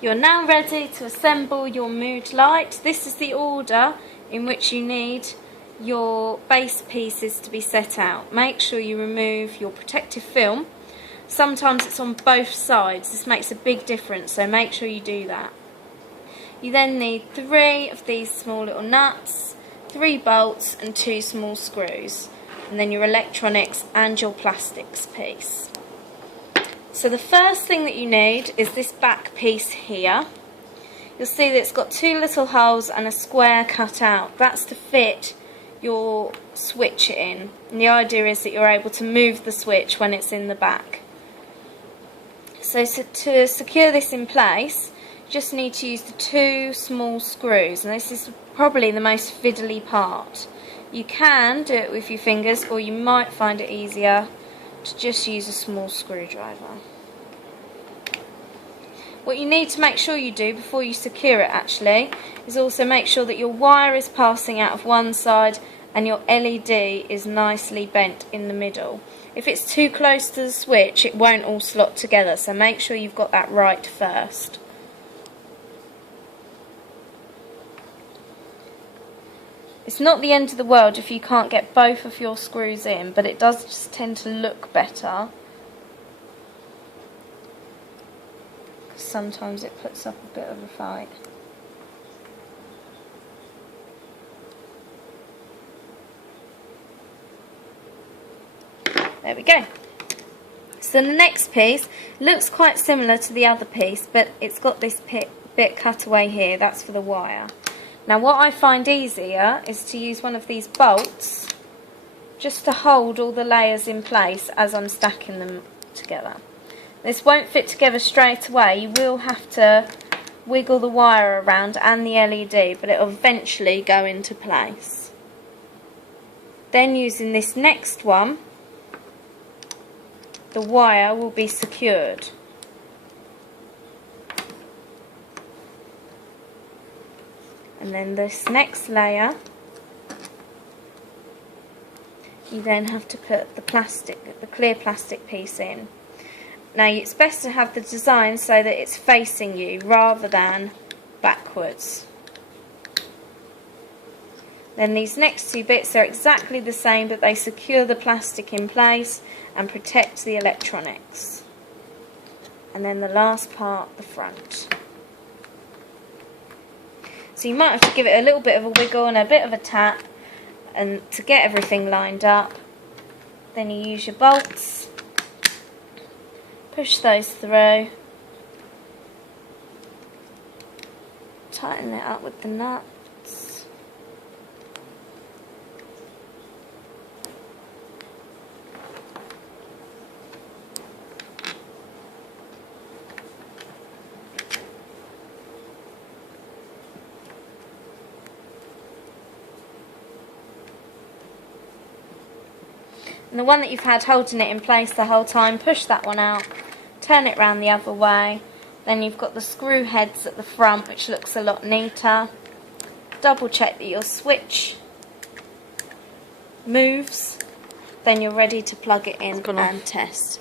You're now ready to assemble your mood light. This is the order in which you need your base pieces to be set out. Make sure you remove your protective film. Sometimes it's on both sides. This makes a big difference, so make sure you do that. You then need 3 of these small little nuts, 3 bolts and 2 small screws, and then your electronics and your plastics piece. So the first thing that you need is this back piece here. You'll see that it's got 2 little holes and a square cut out. That's to fit your switch in, and the idea is that you're able to move the switch when it's in the back. So to secure this in place, you just need to use the 2 small screws, and this is probably the most fiddly part. You can do it with your fingers, or you might find it easier to just use a small screwdriver. What you need to make sure you do before you secure it actually is also make sure that your wire is passing out of one side and your LED is nicely bent in the middle. If it's too close to the switch, it won't all slot together, so make sure you've got that right first. It's not the end of the world if you can't get both of your screws in, but it does just tend to look better. Sometimes it puts up a bit of a fight. There we go. So the next piece looks quite similar to the other piece, but it's got this bit cut away here. That's for the wire. Now what I find easier is to use one of these bolts just to hold all the layers in place as I'm stacking them together. This won't fit together straight away. You will have to wiggle the wire around and the LED, but it'll eventually go into place. Then using this next one, the wire will be secured. And then this next layer, you then have to put the clear plastic piece in. Now it's best to have the design so that it's facing you rather than backwards. Then these next 2 bits are exactly the same, but they secure the plastic in place and protect the electronics. And then the last part, the front. So you might have to give it a little bit of a wiggle and a bit of a tap and to get everything lined up. Then you use your bolts, push those through, tighten it up with the nuts. And the one that you've had holding it in place the whole time, push that one out, turn it round the other way. Then you've got the screw heads at the front, which looks a lot neater. Double check that your switch moves, then you're ready to plug it in and test.